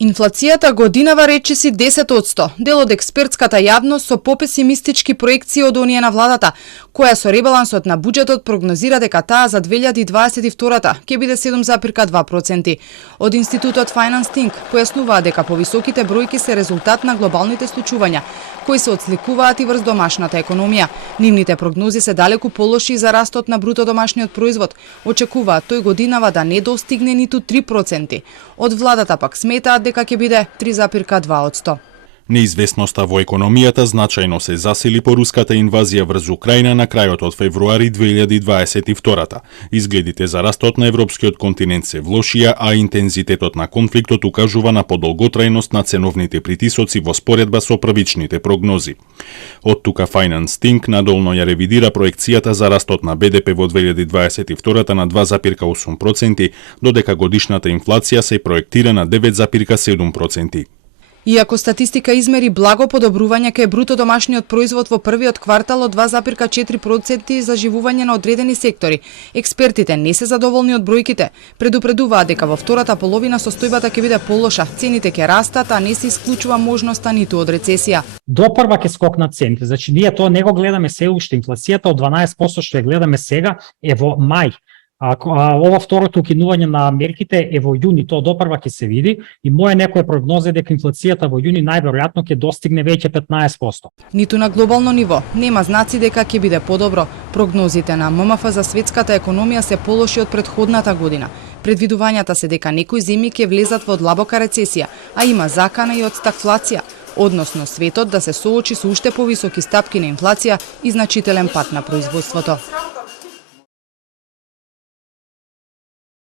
Инфлацијата годинава речиси 10%. Дел од експертската јавност со попесимистички проекции од оние на владата, која со ребалансот на буџетот прогнозира дека таа за 2022 ќе биде 7,2%. Од Институтот Finance Think појаснуваа дека повисоките бројки се резултат на глобалните случувања, кои се отсликуваат и врз домашната економија. Нивните прогнози се далеку полоши за растот на бруто домашниот производ. Очекуваат тој годинава да не достигне ниту 3%. Од владата пак сметаат дека ќе биде 3,2%. Неизвестноста во економијата значајно се засили по руската инвазија врз Украина на крајот од февруари 2022. Изгледите за растот на европскиот континент се влошија, а интензитетот на конфликтот укажува на подолготрајност на ценовните притисоци во споредба со првичните прогнози. Од тука Finance Think надолно ја ревидира проекцијата за растот на БДП во 2022 на 2,8%, додека годишната инфлација се проектира на 9,7%. Иако статистика измери благо подобрување кај бруто домашниот производ во првиот квартал од 2,4% за живување на одредени сектори, експертите не се задоволни од бројките. Предупредуваат дека во втората половина состојбата ќе биде полоша, цените ќе растат, а не се исклучува можноста ниту од рецесија. Допрва ќе скокнат цените. Значи ние тоа не го гледаме се уште. Инфлацијата од 12% што ја гледаме сега е во мај. Ова второто укинување на мерките е во јуни, тоа допрва ќе се види и моја некоја прогноза е дека инфлацијата во јуни најверојатно ќе достигне веќе 15%. Ниту на глобално ниво нема знаци дека ќе биде подобро. Прогнозите на ММФ за светската економија се полоши од претходната година. Предвидувањата се дека некои земји ќе влезат во длабока рецесија, а има закана и од стагфлација, односно светот да се соочи со уште повисоки стапки на инфлација и значителен пат на производството.